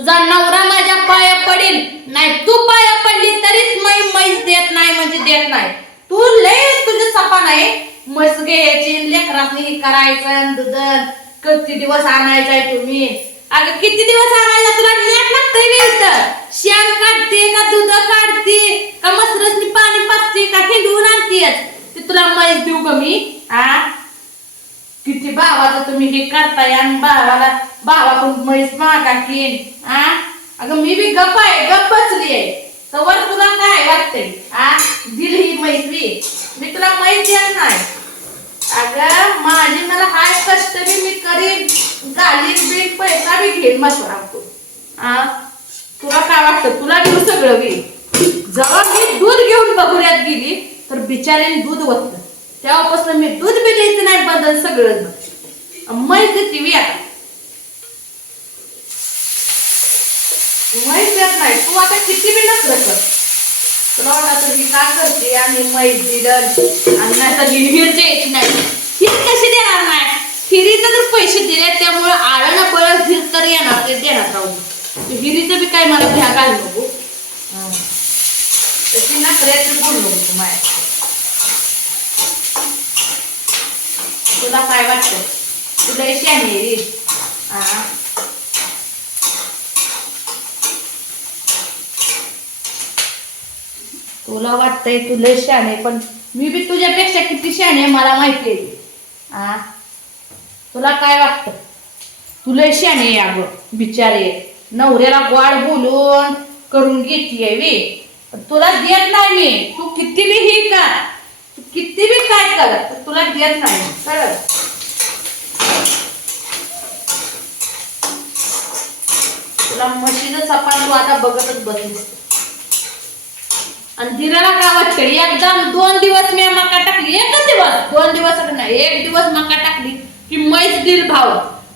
तुझा नवरा माझ्या पाया पडेल. नाही तू पाया पडली तरीच मै मैस देत नाही म्हणजे देत नाही. तू लय तुझं सपा नाही म्हस घ्यायची लेकरासनी करायचं दुधन. दूध किती दिवस आणायचंय तुम्ही? अगं किती दिवस आणायचा? तुला नेट लागतंय का शेण काढते का दूध काढते? का मसरसनी पाणी पाचते का? हिंडवून आणतेस. ते तुला मैस देऊ का मी? आ? किती भावाचं तुम्ही हे करताय आणि भावाला भावाकडून म्हैस मागा की आ? अगं मी बी गप्प आहे गप्प बसली आहे. तवर तुला काय वाटतंय? आ? दिली ही म्हैस मी. मी तुला म्हैस देत नाही अगं माझी मला हाय कष्ट बी मी करीन. घालीन बी पैसा बी घेईन मसरा तू आ? तुला काय वाटतं? तुला घेऊ सगळं बी जवळ मी दूध घेऊन बघूयात गेली तर बिचाऱ्याने दूध वतलं तेव्हापासून मी दूध बी द्यायचं नाही बदल सगळं मैस देते मी आता. मैस देत नाही. तू आता किती बी नसलं कर. तुला वाटत मी का करते आणि मैस दिलं. आणि नाही तर हिरवीर द्यायची नाही. हिर कशी देणार नाही हिरीचं जर पैसे दिले त्यामुळे आळणं परत हिर तर येणार ते देणार राहू हिरीचं बी काय मला घ्या घाल नको. हं. तशी नखऱ्याची बोलू नको तुम्हाला तुला काय वाटतं? तुला शाने रे. हा तुला वाटतंय तू लय शहाणे पण मी बी तुझ्यापेक्षा किती शहाणे आहे मला माहिती आहे आ. तुला काय वाटतं? तू लय शहाणे आहे अगं बिचारे. नवऱ्याला गोड बोलून करून घेतीये वे. तुला देत नाही मी. तू किती बी हे कर. लागत तर तुला देत नाही. कळत तुला म्हशीचं सपान तू आता बघतच बसली आणि दिराला काय वाटतं? एकदम दोन दिवस मी मका टाकली एकच दिवस. दोन दिवस नाही एक दिवस मका टाकली की मैच दिल भाव.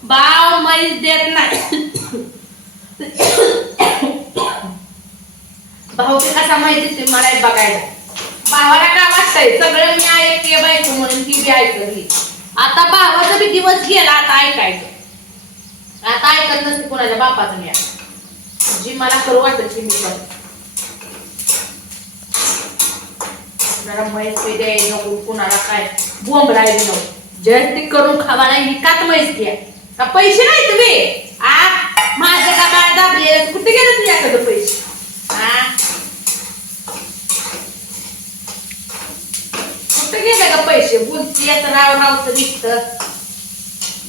भाव मैच देत नाही. भाऊ कसा माहिती मला बघायला. भावाला काय वाटतंय? सगळं मी ऐकते बायको म्हणून ती बी ऐकली आता भावाचा बी दिवस गेला आता ऐकायचं. आता ऐकत नसते कोणाच्या बापाचं मी जी मला करू वाटत ती मी करते. म्हैस पे नको कुणाला काय. बोंब राहिली नको. जर करून खावा नाही विकात म्हैस घ्या. का पैसे नाही तुम्ही आ माझं का काय दाबले कुठे गेले तुझ्याकडे पैसे आ कुठे गेले का पैसे बोलती आता राव रावचं दिसत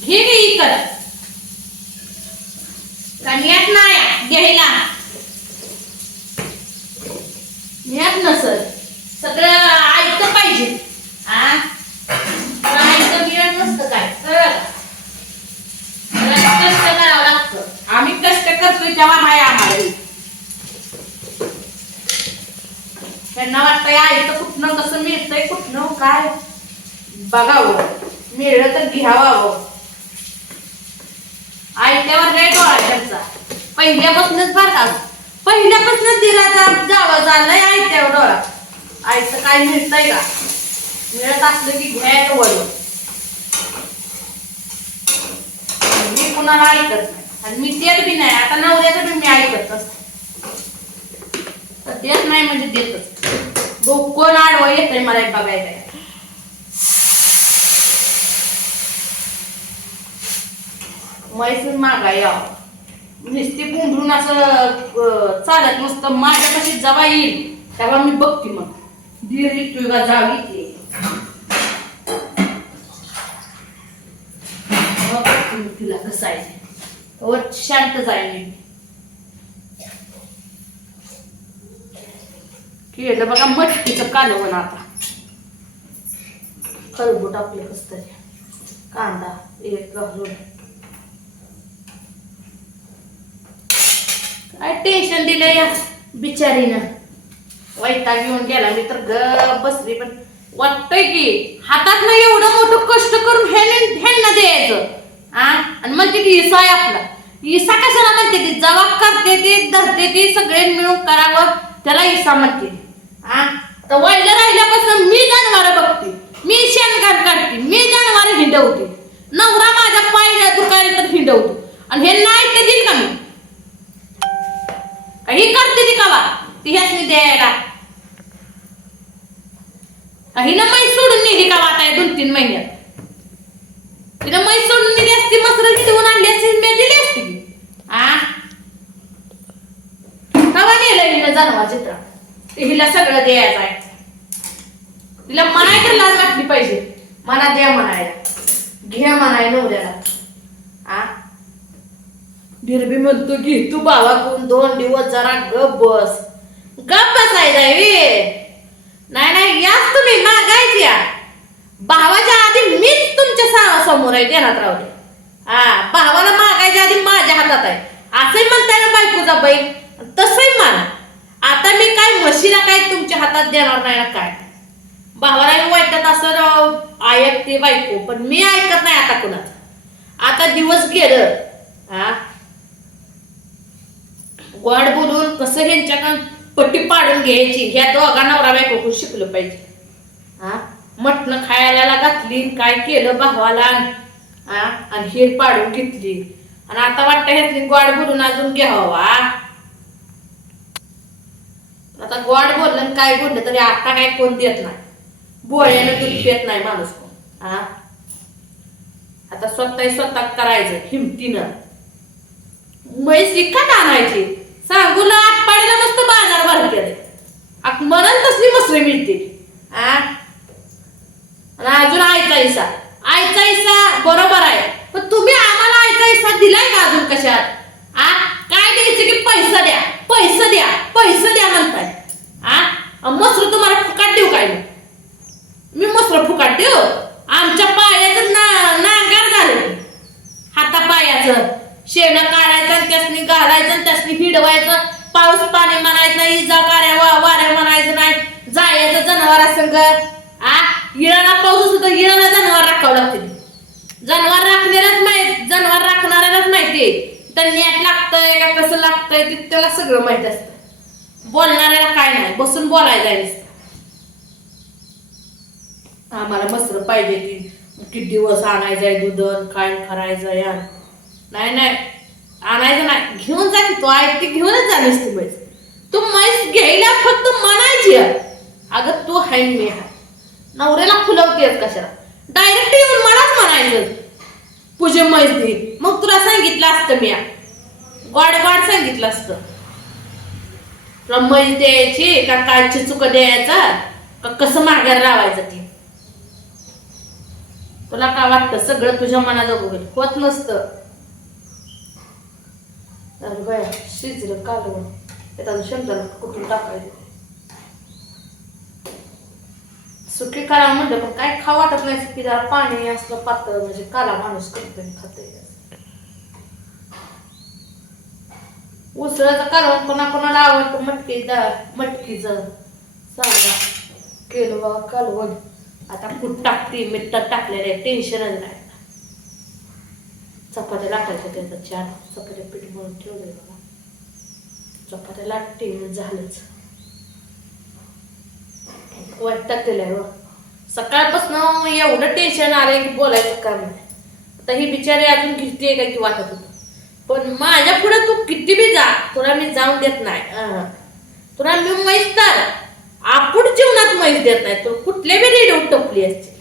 घे गे इकडं. का नाही घ्यायला. नेट नसल सगळं ऐकतं पाहिजे. हा ऐकतं मिळत नसतं काय. कळलं कष्ट करावं लागतं. आम्ही कष्ट करतोय तेव्हा हाय आम्हाला त्यांना वाटतंय आईचं कुठनं कसं मिळतंय कुठनं काय? बघावं. मिळलं तर घ्यावं ऐकल्यावर लय डोळा त्यांचा पहिल्यापासूनच बरं का? पहिल्यापासूनच दिराचा जावं चाललाय ऐकल्यावर डोळा. आईचं काय मिळतंय का? मिळत असलं की घ्यायचं वळून मी कुणाला ऐकत नाही. आणि मी तेल बी नाही. आता नवऱ्याचं बी मी ऐकत असते. तर देत नाही म्हणजे देतच दो कोण आडवं येतंय मला बघायचं बघायला मैसूर मागा यावं नुसती पुंडरून असं चालत नुसतं माझ्या कशी जवा येईल. तेव्हा मी बघते मग. धीर तुला जाव जावी तुला मग तिला कसं आहे वर शांत जाईल मी. केलं बघा मटकीचं कालवण आता. खरबूट आपले कसं तरी. कांदा एक घालून. टेन्शन दिलं या बिचारीनं. वैताग घेऊन गेला मी तर ग बसली पण वाटतंय की हातात ना एवढं मोठं कष्ट करून हे ह्यांना द्यायचं. आ? आणि म्हणते की इसा आहे आपला. इसा कशाला म्हणते ती? जबाब करते ती धरते ती सगळे मिळून करावं त्याला इसा म्हणते. आ? तर वडलं राहिल्यापासून मी जनावर बघते. मी शेणघाट काढते मी जनावर हिंडवते. नवरा माझ्या पायऱ्या दुकान तर हिंडवतो आणि हे नाही ते देईल का मी तिला मै सोडून दिली असती मसर घेऊन आणली असती मी दिली असती की. आ कवा नेलं हिनं जानवा चित्र हिला सगळं द्यायचं आहे. तिला म्हणायचं लाज वाटली पाहिजे. मला द्या म्हणायला. घे म्हणाय नवऱ्याला. आ? निर्भी म्हणतो की तू भावाकडून दोन दिवस जरा गप बस. गप बसायचा नाही नाही याच तुम्ही मागायची या. भावाच्या आधी मीच तुमच्या सा- समोर आहे देण्यात राहते हा भावाला मागायच्या आधी माझ्या हातात आहे. असंही म्हणताय ना बायकोचा बैल. तसंही माना आता मी काय म्हशीला काय तुमच्या हातात देणार नाही ना काय? भावाला वाटत असं ऐकते बायको पण मी ऐकत नाही आता कुणाचं. आता दिवस गेलं हा गोड बोलून कसं ह्यांच्याकडून पट्टी पाडून घ्यायची? ह्या दोघा नवरा बायकोकडून शिकलं पाहिजे. हा मटण खायला घातली काय केलं भावाला? आणि हिर पाडून घेतली. आणि आता वाटतं ह्यातली गोड बोलून अजून घ्यावा आता गोड बोललं काय बोललं तरी आता काय कोण देत नाही. बोळ्यानं दूध देत नाही माणूस कोण. हा आता स्वतः स्वतः करायचं हिमतीनं. म्हैस विकत आणायची. सांगूला आठ पाडीला मस्त बाजार भरते म्हणून तसली मसरी मिळते. अजून आयचा इसा आयचा इसा बरोबर आहे. पण तुम्ही आम्हाला आयचा इसा दिलाय का अजून कशात? आ? काय द्यायचं की पैसा द्या. पैसे द्या पैसा द्या म्हणताय. आ? मसर तुम्हाला फुकाट देऊ काय मी? मसर फुकाट देऊ? आमच्या पायाचं ना नांगार झालं. हाता पायाचं. शेण काढायचं त्यासनी घालायचं त्यासनी हिडवायचं. पाऊस पाणी म्हणायचं इजा काऱ्या वा वाऱ्या म्हणायचं नाही. जायचं जनावरा संग आ? इळाला पाऊस होता इळाला जनावर राखावं लागते. जनावर राखणाऱ्याच नाही जनावर तर नेट लागतंय का कसं लागतंय ते त्याला सगळं माहीत असतं. बोलणाऱ्याला काय नाही बसून बोलायला आहे आम्हाला मस्त पाहिजे ती किती दिवस आणायचंय दुधन काय करायचं नाही नाही आणायचं नाही. घेऊन जा की तू ऐकते घेऊनच जा तू मैस तू म्हैस घ्यायला फक्त म्हणायची अगं तू हाय मी हाय. नवऱ्याला फुलवतेस कशाला? डायरेक्ट येऊन मलाच म्हणायचं पूजे म्हैस मग तुला सांगितलं असतं मी गोड गोड सांगितलं असतं. तुला म्हैस द्यायची का कालची चुक द्यायचा? का कसं माघार लावायचं ते? तुला काय वाटतं? सगळं तुझ्या मनाजोगं होत नसतं. अरे बाया शिजलं कालवण. त्यात शंकर कुठून टाकायचं? सुकी काला म्हणलं पण काय खा वाटत नाही सुकी जरा पाणी असलं पातळ म्हणजे काला माणूस कधी खाते उसळाचं कालवण कोणा कोणाला आवडतं? मटकी डाळ मटकीचं. सांगा. केलं कालवण आता कुठ टाकते? मीठ टाकलेलं आहे. टेन्शनच नाही. चपात्या लाटायच्या त्याचा चार. चपात्या पीठ म्हणून ठेवलंय बघा. चपात्या लाटते झालंच. टाकलेलं आहे बघ. सकाळपासून एवढं टेन्शन आलंय की बोलायचं काम नाही. आता ही बिचारी अजून घेते काय की वाटत होतं. पण माझ्या पुढे तू किती बी जा तुला मी जाऊन देत नाही. तुला मी म्हैस तर आपूट जीवनात म्हैस देत नाही. तू कुठल्या बी रेडिओ टपली असते